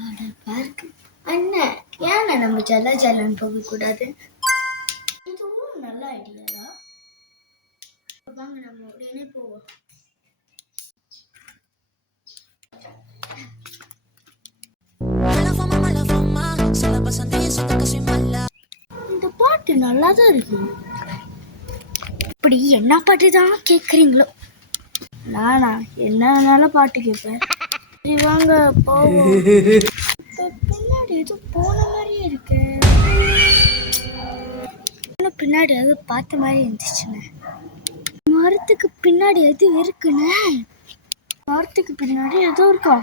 கடல் பார்க் அண்ணன் ஏன் நம்ம ஜலன்னு போகக்கூடாது? இதுவும் நல்ல ஐடியா தான். வாங்க நம்ம உடனே போவோம். இந்த பாட்டு நல்லா தான் இருக்கு. இப்படி என்ன பாட்டு தான் கேட்குறீங்களோ? நானா என்ன பாட்டு கேட்பேன். சரி வாங்க போவோம். பின்னாடி எதுவும் போன மாதிரியே இருக்கு. பின்னாடி அது பார்த்த மாதிரி இருந்துச்சுன்னு. மரத்துக்கு பின்னாடி எது இருக்குன்னு. மரத்துக்கு பின்னாடி ஏதோ இருக்கா?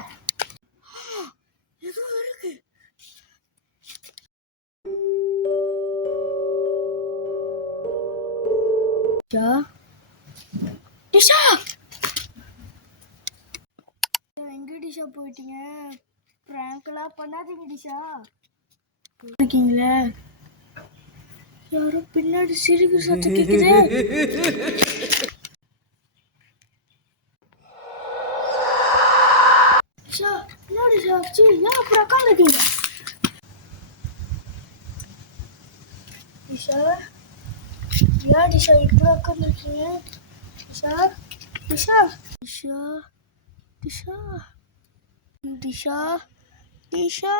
ஏதோ இருக்கு. டிஷா எங்க டிஷா போயிட்டீங்க? பிராங்க்லாம் பண்ணாதீங்க டிஷா. இருக்கீங்களே, யாரோ பின்னாடி சிரிப்பு சத்தம் கேக்குது. டிஷா என்ன டிஷா ஆச்சு? ஏன் அப்புறம் உட்காந்துருக்கீங்க? டிஷா ஏன் டிஷா இப்படி உட்காந்துருக்கீங்க? டிஷா டிஷா டிஷா டிஷா டிஷா டிஷா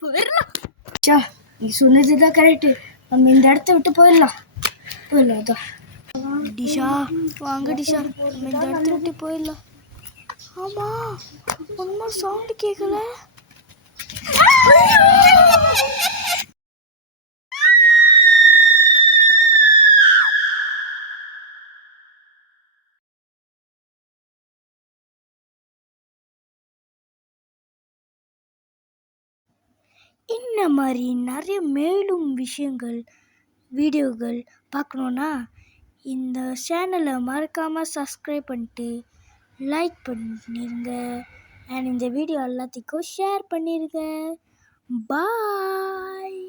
போயிடலாம். நீ சொன்னதுதான் கரெக்டு. நம்ம இந்த இடத்த விட்டு போயிடலாம். அதான் டிஷா வாங்க டிஷா, நம்ம இந்த இடத்த விட்டு போயிடலாம். ஆமா ஒன்றும் சவுண்டு கேட்கல. இந்த மாதிரி நிறைய மேலும் விஷயங்கள் வீடியோகள் பார்க்கணுன்னா இந்த சேனலை மறக்காமல் சப்ஸ்கிரைப் பண்ணிட்டு லைக் பண்ணிடுங்க. அண்ட் இந்த வீடியோ எல்லாத்துக்கும் ஷேர் பண்ணிடுங்க. பாய்.